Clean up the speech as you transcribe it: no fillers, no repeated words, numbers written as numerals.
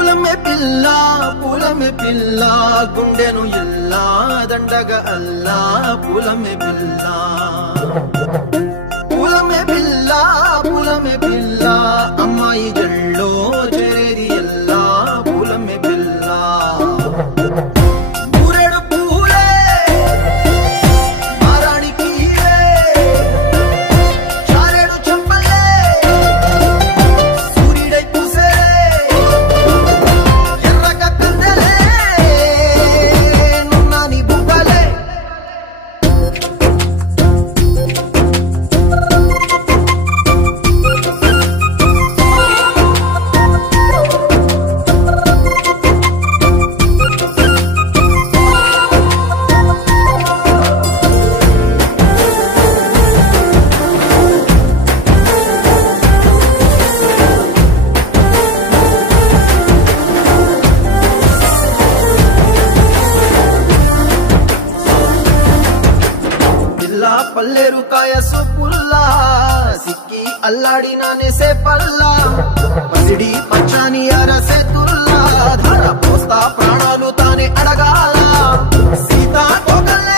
పూల మే పిల్ల గుండెను ఇల్లా దండగ అల్లా పూల మే పిల్ల అమ్మాయి జల్లో చేరేది ఎల్లా పూల మే పిల్ల పూరెడు పూలే మారానికి చారెడు చెప్పలే సూర్యుడై పూసే ఎర్రగ కందలే నున్నాని బుగ్గలే పల్లేరు కాయ సొప్పుల్లా సిక్కి అల్లాడి నానేసే పల్లా పసిడి పచ్చాని అరసే తుల్లా ధార పోస్తా ప్రాణాలు తానే అడగాల సీతా కోకల్ల